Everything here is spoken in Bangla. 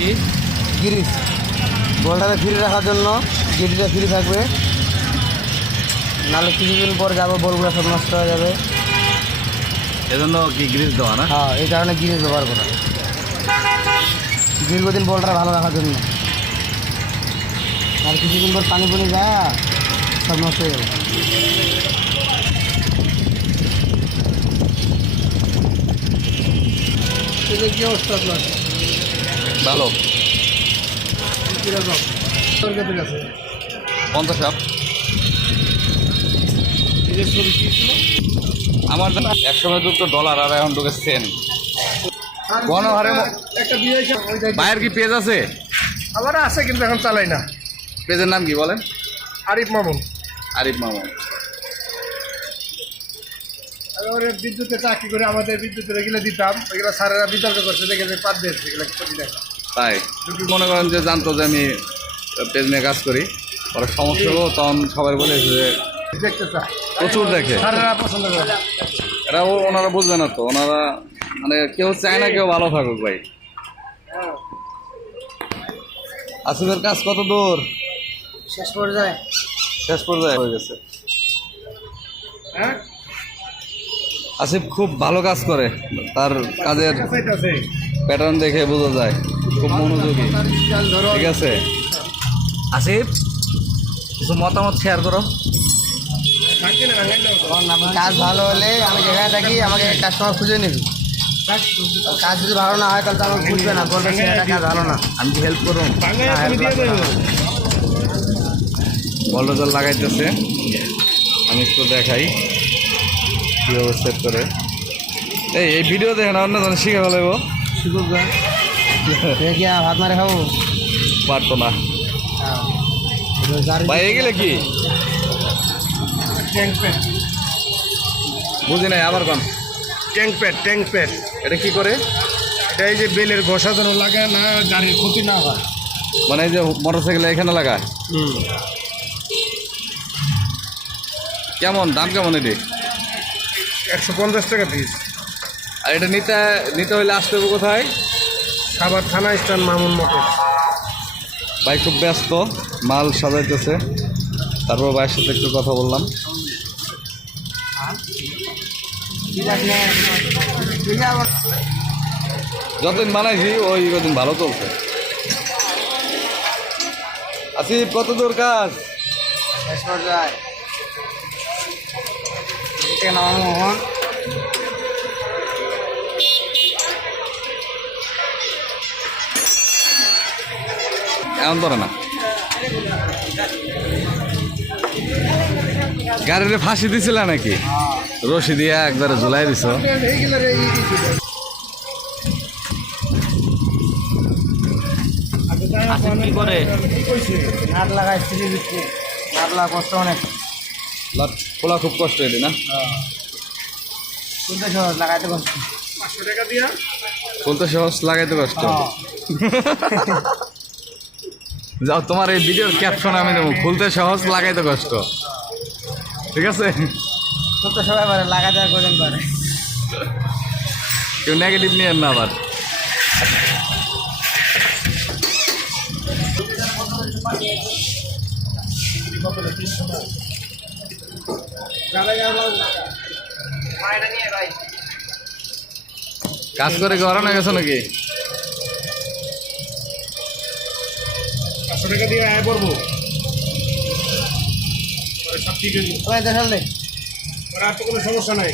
কি গ্রিস বলটাকে ফ্রি রাখার জন্য গেটটা ফ্রি থাকবে, নাহলে কিছুদিন পর যাবো বলগুলো সব নষ্ট হয়ে যাবে। এজন্য কি গ্রিস দেওয়া না? হ্যাঁ, এই কারণে গ্রিস ব্যবহার করা, দীর্ঘদিন বলটা ভালো রাখার জন্য। আর কিছুদিন পর পানি পনি যায় সব নষ্ট হয়ে যাবে। কি অবস্থা আপনার? ভালো। কীরকম তোর কাছে আছে 50 টাকা আমার একসময় ঢুকতো ডলার আর এখন ঢুকে সেন্ট। গণহারে একটা বিয়ে ভাইয়ের কি পেজ আছে? আমার আছে, কিন্তু এখন চালাই না। পেজের নাম কি বলেন? আরিফ মামুন। আরিফ মামুন। বিদ্যুতে চাকরি করে আমাদের বিদ্যুতের এগুলো দিতাম, ওইগুলো স্যারেরা বিতর্ক করছে, দেখে যে পার দিয়েছে এগুলো তাই মনে করেন যে জানতো যে আমি পেজ নিয়ে কাজ করি, ওরা সমস্যা হলো তখন সবাই বলেছে যে দেখতে চায়, প্রচুর দেখে। স্যারেরা পছন্দ করে। এটা ওনারা বুঝবে না তো, ওনারা মানে কেউ চায় না কেউ ভালো থাকুক ভাই। আসিফের কাজ কত দূর? শেষ পর্যায়ে শেষ পর্যায়ে হয়ে গেছে। হ্যাঁ, আসিফ খুব ভালো কাজ করে, তার কাজের প্যাটার্ন দেখে বোঝা যায়, খুব মনোযোগী। ঠিক আছে আসিফ, কিছু মতামত শেয়ার করো। কাজ ভালো হলে আমি যেখানে থাকি আমাকে কাস্টমার খুঁজে নিবি। কাজ যদি ভালো না হয় তাহলে তো আমাকে খুঁজবে না, বলবে সেটা কাজ ভালো না। আমি কি হেল্প করুন? বলটা লাগাইতেছে, আমি একটু দেখাই কীভাবে সেট করে। এই ভিডিও দেখে না, অন্য জন শিখে ফেলাইব। শিখুক দেখি ভাত মারে খাবো, পারতো না ভাই। এগুলো কি বুঝি নাই, আবার কোন? ট্যাঙ্ক প্যাড এটা কি করে? এটা এই যে বেলের ঘষা যেন লাগে না, গাড়ির ক্ষতি না হয়। মানে এই যে মোটরসাইকেল এখানে লাগায়। কেমন দাম কেমন এটি? 150 টাকা পিস। আর এটা নিতে হলে আসতে হবে কোথায়? সাভার থানা স্ট্যান্ড, মামুন মোটর। ভাই খুব ব্যস্ত, মাল সাজাইতেছে, তারপর ভাইয়ের সাথে একটু কথা বললাম। যতদিন বানাইছি ওই কদিন ভালো চলছে। আসিফ কত দূর কাজ? শেষ পর্যায়ে মোহন এমন করে না, গাড়িতে ফাঁসি দিছিল নাকি? রশি দিয়া একবারে ঝুলাই দিছ। কি করে নাট লাগাই সিঁড়ি দিচ্ছি, নাট লাগা কষ্ট অনেক। খোলা খুব কষ্ট এটি না? খুলতে সহজ, লাগাইতে কষ্ট। 500 টাকা দিয়া খুলতে সহজ, লাগাইতে কষ্ট। যাও, তোমার এই ভিডিওর ক্যাপশন আমি দেবো, খুলতে সহজ লাগাইতে কষ্ট। ঠিক আছে, খুলতে সবাই পারে, লাগাইতে আর কজন পারে। কেউ নেগেটিভ নিয়ে না আবার। কাজ করে গরম হয়ে গেছো নাকি? 500 টাকা দিয়ে আয় পড়বো, সব ঠিক আছে। আর তো কোনো সমস্যা নাই।